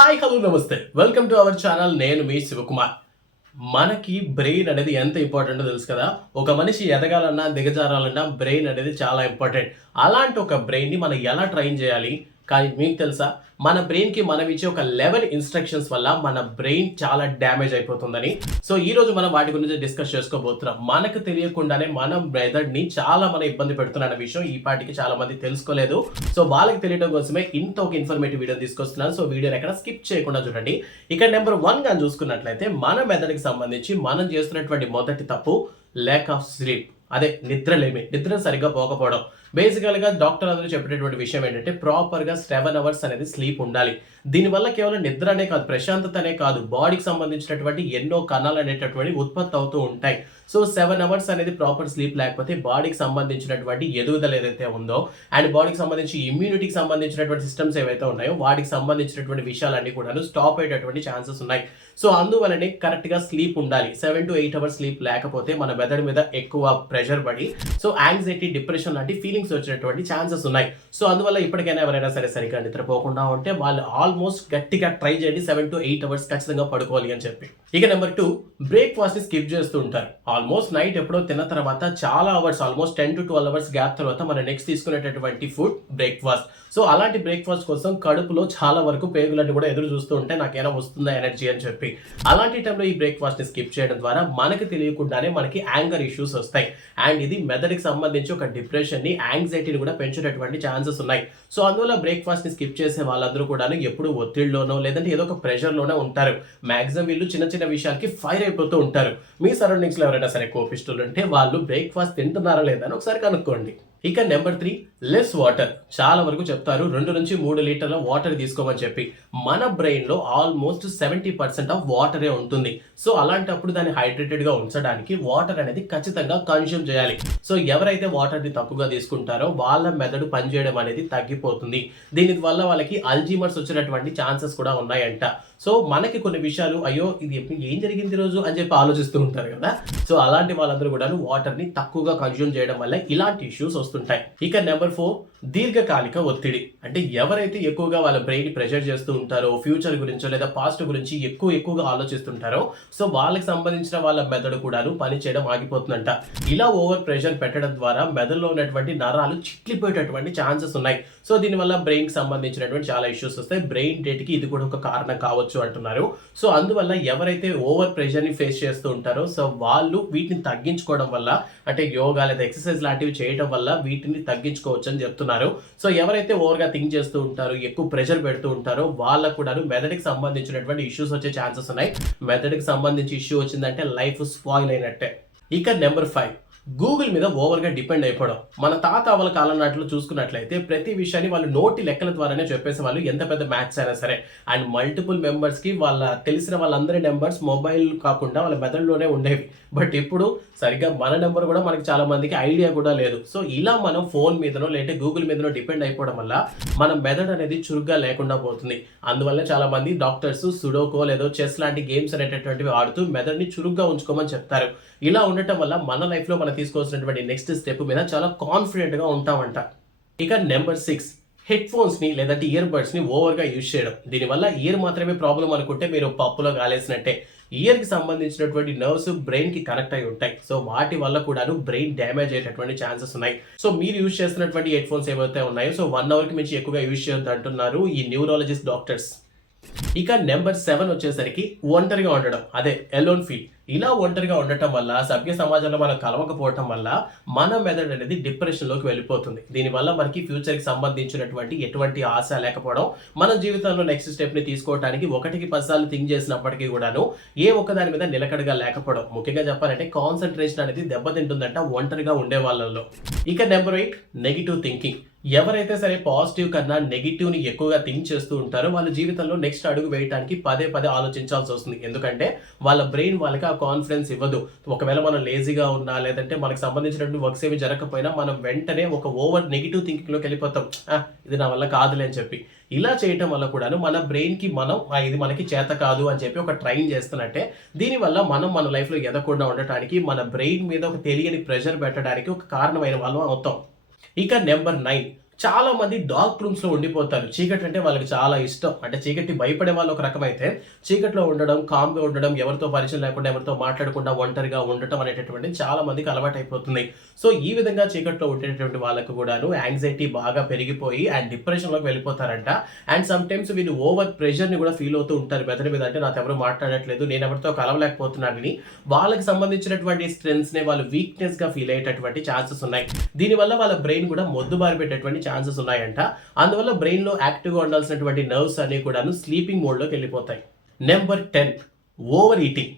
Hi hello నమస్తే welcome to our channel. నేను మీ శివకుమార్. మనకి బ్రెయిన్ అనేది ఎంత ఇంపార్టెంటో తెలుసు కదా. ఒక మనిషి ఎదగాలన్నా దిగజారాలన్నా బ్రెయిన్ అనేది చాలా ఇంపార్టెంట్. అలాంటి ఒక బ్రెయిన్ని మనం ఎలా ట్రైన్ చేయాలి? కానీ మీకు తెలుసా, మన బ్రెయిన్కి మనం ఇచ్చే ఒక 11 ఇన్స్ట్రక్షన్స్ వల్ల మన బ్రెయిన్ చాలా డ్యామేజ్ అయిపోతుందని. సో ఈ రోజు మనం వాటి గురించి డిస్కస్ చేసుకోబోతున్నాం. మనకు తెలియకుండానే మన మెదడుని చాలా ఇబ్బంది పెడుతున్న విషయం ఈ పాటికి చాలా మంది తెలుసుకోలేదు. సో వాళ్ళకి తెలియడం కోసమే ఇంత ఒక ఇన్ఫర్మేటివ్ వీడియో తీసుకొస్తున్నాను. సో వీడియోని ఎక్కడ స్కిప్ చేయకుండా చూడండి. ఇక్కడ నెంబర్ 1 గా చూసుకున్నట్లయితే మన మెదడుకి సంబంధించి మనం చేస్తున్నటువంటి మొదటి తప్పు ల్యాక్ ఆఫ్ స్లీప్. అదే నిద్ర సరిగ్గా పోకపోవడం. బేసికల్గా డాక్టర్ అందరూ చెప్పేటటువంటి విషయం ఏంటంటే ప్రాపర్గా 7 అవర్స్ అనేది స్లీప్ ఉండాలి. దీనివల్ల కేవలం నిద్ర అనే కాదు, ప్రశాంతత అనే కాదు, బాడీకి సంబంధించినటువంటి ఎన్నో కణాలు అనేటటువంటి ఉత్పత్తి అవుతూ ఉంటాయి. సో 7 అవర్స్ అనేది ప్రాపర్ స్లీప్ లేకపోతే బాడీకి సంబంధించినటువంటి ఎదుగుదల ఏదైతే ఉందో అండ్ బాడీకి సంబంధించి ఇమ్యూనిటీకి సంబంధించినటువంటి సిస్టమ్స్ ఏవైతే ఉన్నాయో వాటికి సంబంధించినటువంటి విషయాలన్నీ కూడా స్టాప్ అయ్యేటటువంటి ఛాన్సెస్ ఉన్నాయి. సో అందువలనే కరెక్ట్గా స్లీప్ ఉండాలి. 7 to 8 అవర్స్ స్లీప్ లేకపోతే మన మెదడు మీద ఎక్కువ ప్రెషర్ పడి సో యాంగ్జైటీ, డిప్రెషన్ లాంటి ఫీలింగ్స్ వచ్చేటువంటి ఛాన్సెస్ ఉన్నాయి. సో అందువల్ల ఇప్పటికైనా ఎవరైనా సరే సరిగ్గా నిద్రపోకుండా ఉంటే వాళ్ళు ఆల్మోస్ట్ గట్టిగా ట్రై చేయండి 7 to 8 అవర్స్ ఖచ్చితంగా పడుకోవాలి అని చెప్పి. ఇక నెంబర్ 2, బ్రేక్ఫాస్ట్ ని స్కిప్ చేస్తూ ఉంటారు. ఆల్మోస్ట్ నైట్ ఎప్పుడో తిన్న తర్వాత చాలా hours, almost 10 to 12 hours gap తర్వాత మన నెక్స్ట్ తీసుకునేటటువంటి ఫుడ్ బ్రేక్ఫాస్ట్. సో అలాంటి బ్రేక్ఫాస్ట్ కోసం కడుపులో చాలా వరకు పేగులన్నీ కూడా ఎదురు చూస్తూ ఉంటే నాకేనా వస్తుందా ఎనర్జీ అని చెప్పి. అలాంటి టైంలో ఈ బ్రేక్ఫాస్ట్ ని స్కిప్ చేయడం ద్వారా మనకి తెలియకుండానే మనకి యాంగర్ ఇష్యూస్ వస్తాయి అండ్ ఇది మెదడుకి సంబంధించి ఒక డిప్రెషన్ ని, యాంగ్జైటీని కూడా పెంచేటటువంటి ఛాన్సెస్ ఉన్నాయి. సో అందువల్ల బ్రేక్ఫాస్ట్ ని స్కిప్ చేసే వాళ్ళందరూ కూడా ఎప్పుడు ఒత్తిడిలోనో లేదంటే ఏదో ఒక ప్రెషర్ లోనే ఉంటారు. మాక్సిమం వీళ్ళు చిన్న చిన్న విషయాలకి ఫైర్ అయిపోతూ ఉంటారు. మీ సరౌండింగ్స్ లో ఎవరైనా సరే కోపిస్టులు ఉంటే వాళ్ళు బ్రేక్ఫాస్ట్ తింటున్నారా లేదా అని ఒకసారి కనుక్కోండి. ఇక నెంబర్ 3, లెస్ వాటర్. చాలా వరకు చెప్తారు 2 నుంచి 3 లీటర్ల వాటర్ తీసుకోమని చెప్పి. మన బ్రెయిన్ లో ఆల్మోస్ట్ 70% ఆఫ్ వాటరే ఉంటుంది. సో అలాంటప్పుడు దాన్ని హైడ్రేటెడ్ గా ఉంచడానికి వాటర్ అనేది ఖచ్చితంగా కన్జ్యూమ్ చేయాలి. సో ఎవరైతే వాటర్ ని తక్కువగా తీసుకుంటారో వాళ్ళ మెదడు పనిచేయడం అనేది తగ్గిపోతుంది. దీని వల్ల వాళ్ళకి అల్జీమర్స్ వచ్చినటువంటి ఛాన్సెస్ కూడా ఉన్నాయంట. సో మనకి కొన్ని విషయాలు అయ్యో ఇది ఏం జరిగింది రోజు అని చెప్పి ఆలోచిస్తూ ఉంటారు కదా. సో అలాంటి వాళ్ళందరూ కూడా వాటర్ ని తక్కువగా కన్జ్యూమ్ చేయడం వల్ల ఇలాంటి ఇష్యూస్ వస్తుంటాయి. ఇక నెంబర్ 4, దీర్ఘకాలిక ఒత్తిడి. అంటే ఎవరైతే ఎక్కువగా వాళ్ళ బ్రెయిన్ ప్రెషర్ చేస్తూ ఉంటారో, ఫ్యూచర్ గురించో లేదా పాస్ట్ గురించి ఎక్కువగా ఆలోచిస్తుంటారో సో వాళ్ళకి సంబంధించిన వాళ్ళ మెదడు కూడా పని చేయడం ఆగిపోతుందంట. ఇలా ఓవర్ ప్రెషర్ పెట్టడం ద్వారా మెదడులో ఉన్నటువంటి నరాలు చిట్లిపోయేటటువంటి ఛాన్సెస్ ఉన్నాయి. సో దీనివల్ల బ్రెయిన్ కి సంబంధించినటువంటి చాలా ఇష్యూస్ వస్తాయి. బ్రెయిన్ డెడ్ కి ఇది కూడా ఒక కారణం కావచ్చు అంటున్నారు. సో అందువల్ల ఎవరైతే ఓవర్ ప్రెషర్ ని ఫేస్ చేస్తూ ఉంటారో సో వాళ్ళు వీటిని తగ్గించుకోవడం వల్ల అంటే యోగా లేదా ఎక్సర్సైజ్ లాంటివి చేయడం వల్ల వీటిని తగ్గించుకోవచ్చు అని చెప్తున్నారు. సో ఎవరైతే ఓవర్ గా థింక్ చేస్తూ ఉంటారో, ఎక్కువ ప్రెషర్ పెడుతూ ఉంటారో వాళ్ళకు కూడా మెదడుకి సంబంధించినటువంటి ఇష్యూస్ వచ్చే ఛాన్సెస్ ఉన్నాయి. మెదడుకి సంబంధించి ఇష్యూ వచ్చిందంటే లైఫ్ స్పాయిల్ అయినట్టే. ఇక నెంబర్ 5, గూగుల్ మీద ఓవర్గా డిపెండ్ అయిపోవడం. మన తాత అవల కాలం నాటిలో చూసుకున్నట్లయితే ప్రతి విషయాన్ని వాళ్ళు నోటి లెక్కల ద్వారానే చెప్పేసే వాళ్ళు, ఎంత పెద్ద మ్యాథ్స్ అయినా సరే. అండ్ మల్టిపుల్ మెంబర్స్కి వాళ్ళ తెలిసిన వాళ్ళందరి నెంబర్స్ మొబైల్ కాకుండా వాళ్ళ మెదడులోనే ఉండేవి. బట్ ఇప్పుడు సరిగ్గా మన నెంబర్ కూడా మనకి చాలా మందికి ఐడియా కూడా లేదు. సో ఇలా మనం ఫోన్ మీదనో లేదంటే గూగుల్ మీదనో డిపెండ్ అయిపోవడం వల్ల మన మెదడు అనేది చురుగ్గా లేకుండా పోతుంది. అందువల్ల చాలా మంది డాక్టర్స్ సుడోకో లేదో చెస్ లాంటి గేమ్స్ అనేటటువంటివి ఆడుతూ మెదడుని చురుగ్గా ఉంచుకోమని చెప్తారు. ఇలా ఉండటం వల్ల మన లైఫ్లో మనం తీసుకోవాల్సినటువంటి నెక్స్ట్ స్టెప్ మీద చాలా కాన్ఫిడెంట్గా ఉంటామంట. ఇక నెంబర్ 6, హెడ్ ఫోన్స్ని లేదంటే ఇయర్ బడ్స్ని ఓవర్గా యూజ్ చేయడం. దీనివల్ల ఇయర్ మాత్రమే ప్రాబ్లం అనుకుంటే మీరు పప్పులో గాలేసినట్టే. ఇయర్కి సంబంధించినటువంటి నర్వ్స్ బ్రెయిన్కి కనెక్ట్ అయి ఉంటాయి. సో వాటి వల్ల కూడా బ్రెయిన్ డ్యామేజ్ అయ్యేటటువంటి ఛాన్సెస్ ఉన్నాయి. సో మీరు యూజ్ చేస్తున్నటువంటి హెడ్ ఫోన్స్ ఏవైతే ఉన్నాయో సో 1 అవర్కి మించి ఎక్కువగా యూజ్ చేయొద్దు అంటున్నారు ఈ న్యూరాలజిస్ట్ డాక్టర్స్. ఇక నెంబర్ 7 వచ్చేసరికి ఒంటరిగా ఉండడం, అదే ఎలోన్ ఫీల్. ఇలా ఒంటరిగా ఉండటం వల్ల సభ్య సమాజంలో మనం కలవకపోవటం వల్ల మన మెదడు అనేది డిప్రెషన్లోకి వెళ్ళిపోతుంది. దీనివల్ల మనకి ఫ్యూచర్కి సంబంధించినటువంటి ఎటువంటి ఆశ లేకపోవడం, మన జీవితంలో నెక్స్ట్ స్టెప్ని తీసుకోవడానికి 1కి 10 సార్లు థింక్ చేసినప్పటికీ కూడాను ఏ ఒక్క దాని మీద నిలకడగా లేకపోవడం. ముఖ్యంగా చెప్పాలంటే కాన్సన్ట్రేషన్ అనేది దెబ్బతింటుందంట ఒంటరిగా ఉండే వాళ్ళలో. ఇక నెంబర్ 8, నెగిటివ్ థింకింగ్. ఎవరైతే సరే పాజిటివ్ కన్నా నెగిటివ్ని ఎక్కువగా థింక్ చేస్తూ ఉంటారో వాళ్ళ జీవితంలో నెక్స్ట్ అడుగు వేయడానికి పదే ఆలోచించాల్సి వస్తుంది. ఎందుకంటే వాళ్ళ బ్రెయిన్ వాళ్ళకి ఆ కాన్ఫిడెన్స్ ఇవ్వదు. ఒకవేళ మనం లేజీగా ఉన్నా లేదంటే మనకు సంబంధించినటువంటి వర్క్స్ ఏమి జరగకపోయినా మనం వెంటనే ఒక ఓవర్ నెగిటివ్ థింకింగ్లోకి వెళ్ళిపోతాం. ఇది నా వల్ల కాదులే అని చెప్పి. ఇలా చేయటం వల్ల కూడాను మన బ్రెయిన్కి మనం ఇది మనకి చేత కాదు అని చెప్పి ఒక ట్రైన్ చేస్తున్నట్టే. దీనివల్ల మనం మన లైఫ్లో ఎదగకుండా ఉండటానికి మన బ్రెయిన్ మీద ఒక తెలియని ప్రెషర్ పెట్టడానికి ఒక కారణమైన వాళ్ళం అవుతాం. ఇక నెంబర్ 9, చాలా మంది డార్క్ రూమ్స్‌లో ఉండిపోతారు. చీకటి అంటే వాళ్ళకి చాలా ఇష్టం. అంటే చీకటికి భయపడే వాళ్ళు ఒక రకమైతే, చీకట్లో ఉండడం, కామ్‌గా ఉండడం, ఎవరితో పరిచయం లేకుండా, ఎవరితో మాట్లాడకుండా ఒంటరిగా ఉండటం అనేటటువంటిది చాలా మందికి అలవాటైపోతుంది. సో, ఈ విధంగా చీకట్లో ఉండేటటువంటి వాళ్ళకి కూడాను యాంగ్జైటీ బాగా పెరిగిపోయి అండ్ డిప్రెషన్‌లోకి వెళ్ళిపోతారంట. అండ్ సమ్‌టైమ్స్ వీళ్ళు ఓవర్ ప్రెషర్‌ని కూడా ఫీల్ అవుతూ ఉంటారు మెదడు మీద. అంటే నాతో ఎవరు మాట్లాడట్లేదు, నేను ఎవరితో కలవలేకపోతున్నానని వాళ్ళకి సంబంధించినటువంటి స్ట్రెంగ్త్స్‌నే వాళ్ళు వీక్‌నెస్‌గా ఫీల్ అయ్యేటటువంటి ఛాన్సెస్ ఉన్నాయి. దీనివల్ల వాళ్ళ బ్రెయిన్ కూడా మొద్దుబారి పెట్టేటువంటి ఛాన్సెస్ ఉన్నాయంట. అందువల్ల బ్రెయిన్‌లో యాక్టివ్‌గా ఉండాల్సినటువంటి నర్వ్స్ అన్నీ కూడాను స్లీపింగ్ మోడ్‌లోకి వెళ్ళిపోతాయి. Number 10 over eating.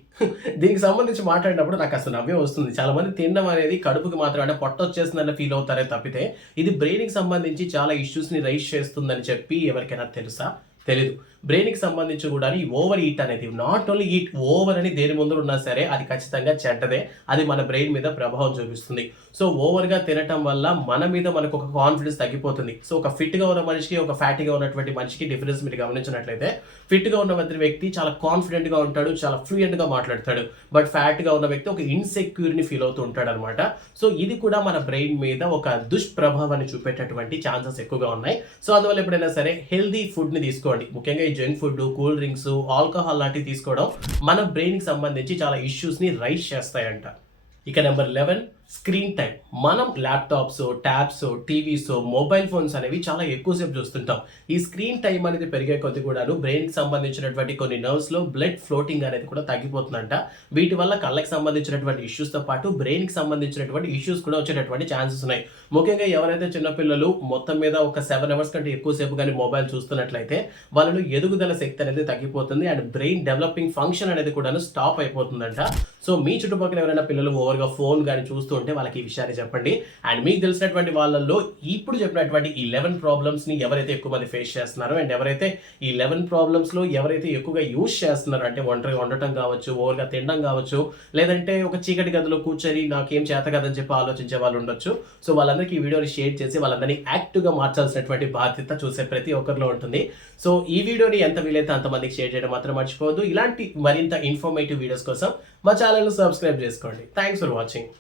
దీనికి సంబంధించి మాట్లాడినప్పుడు నాకసలు నవ్వే వస్తుంది. చాలా మంది తినడం అనేది కడుపుకి మాత్రం అంటే పొట్టొచ్చేస్తుందని ఫీల్ అవుతారే తప్పితే, ఇది బ్రెయిన్‌కి సంబంధించి చాలా ఇష్యూస్‌ని రైజ్ చేస్తుందని చెప్పి ఎవరికైనా తెలుసా? తెలీదు. బ్రెయిన్‌కి సంబంధించి కూడా ఈ ఓవర్ ఈట్ అనేది నాట్ ఓన్లీ ఈట్ ఓవర్ అని దేని ముందర ఉన్నా సరే అది ఖచ్చితంగా చెడ్డదే. అది మన బ్రెయిన్ మీద ప్రభావం చూపిస్తుంది. సో, ఓవర్‌గా తినటం వల్ల మన మీద మనకు ఒక కాన్ఫిడెన్స్ తగ్గిపోతుంది. సో, ఒక ఫిట్‌గా ఉన్న మనిషికి, ఒక ఫ్యాటీగా ఉన్నటువంటి మనిషికి డిఫరెన్స్ మీరు గమనించినట్లయితే, ఫిట్‌గా ఉన్న వ్యక్తి చాలా కాన్ఫిడెంట్‌గా ఉంటాడు. చాలా ఫ్లూయెంట్‌గా మాట్లాడతాడు. బట్ ఫ్యాట్‌గా ఉన్న వ్యక్తి ఒక ఇన్‌సెక్యూర్‌ని ఫీల్ అవుతూ ఉంటాడనమాట. సో, ఇది కూడా మన బ్రెయిన్ మీద ఒక దుష్ప్రభావాన్ని చూపేటటువంటి ఛాన్సెస్ ఎక్కువగా ఉన్నాయి. సో, అందువల్ల ఎప్పుడైనా సరే హెల్తీ ఫుడ్‌ని తీసుకోండి. ముఖ్యంగా ఈ junk food, cool drinks, alcohol లాంటివి తీసుకోవడం మన బ్రెయిన్‌కి సంబంధించి చాలా ఇష్యూస్‌ని రైజ్ చేస్తాయంట. ఇక నెంబర్ 11 స్క్రీన్ టైమ్. మనం laptops, tabs, TVs, mobile phones అనేవి చాలా ఎక్కువ సేపు చూస్తుంటాం. ఈ స్క్రీన్ టైమ్ అనేది పెరిగే కొద్దీ కూడాను బ్రెయిన్‌కి సంబంధించినటువంటి కొన్ని నర్వ్స్‌లో బ్లడ్ ఫ్లోటింగ్ అనేది కూడా తగ్గిపోతుందంట. వీటి వల్ల కళ్ళకి సంబంధించినటువంటి ఇష్యూస్‌తో పాటు బ్రెయిన్‌కి సంబంధించినటువంటి ఇష్యూస్ కూడా వచ్చేటటువంటి ఛాన్సెస్ ఉన్నాయి. ముఖ్యంగా ఎవరైతే చిన్న పిల్లలు మొత్తం మీద ఒక 7 అవర్స్ కంటే ఎక్కువ సేపు గాని మొబైల్ చూస్తున్నట్లయితే వాళ్ళలో ఎదుగుదల శక్తి అనేది తగ్గిపోతుంది. అండ్ బ్రెయిన్ డెవలపింగ్ ఫంక్షన్ అనేది కూడాను స్టాప్ అయిపోతుందంట. సో, మీ చుట్టుపక్కల ఎవరైనా పిల్లలు ఓవర్‌గా ఫోన్ గాని చూస్తూ ఉంటే వాళ్ళకి ఈ విషయాన్ని చెప్పండి. అండ్ మీకు తెలిసినటువంటి వాళ్ళల్లో ఇప్పుడు చెప్పినటువంటి ఈ 11 ప్రాబ్లమ్స్‌ని ఎవరైతే ఎక్కువ మంది ఫేస్ చేస్తున్నారో అండ్ ఎవరైతే ఈ 11 ప్రాబ్లమ్స్‌లో ఎవరైతే ఎక్కువగా యూజ్ చేస్తున్నారో అంటే ఒంటరిగా ఉండటం కావచ్చు, ఓవర్‌గా తినడం కావచ్చు, లేదంటే ఒక చీకటి గదిలో కూర్చొని నాకేం చేత కాదని చెప్పి ఆలోచించే వాళ్ళు ఉండొచ్చు. సో, వాళ్ళందరికీ ఈ వీడియోని షేర్ చేసి వాళ్ళందరినీ యాక్టివ్‌గా మార్చాల్సినటువంటి బాధ్యత చూసే ప్రతి ఒక్కరిలో ఉంటుంది. సో, ఈ వీడియోని ఎంత వీలైతే అంతమందికి షేర్ చేయడం మాత్రం మర్చిపోవద్దు. ఇలాంటి మరింత ఇన్ఫర్మేటివ్ వీడియోస్ కోసం మా ఛానల్‌ని సబ్స్క్రైబ్ చేసుకోండి. Thanks for watching.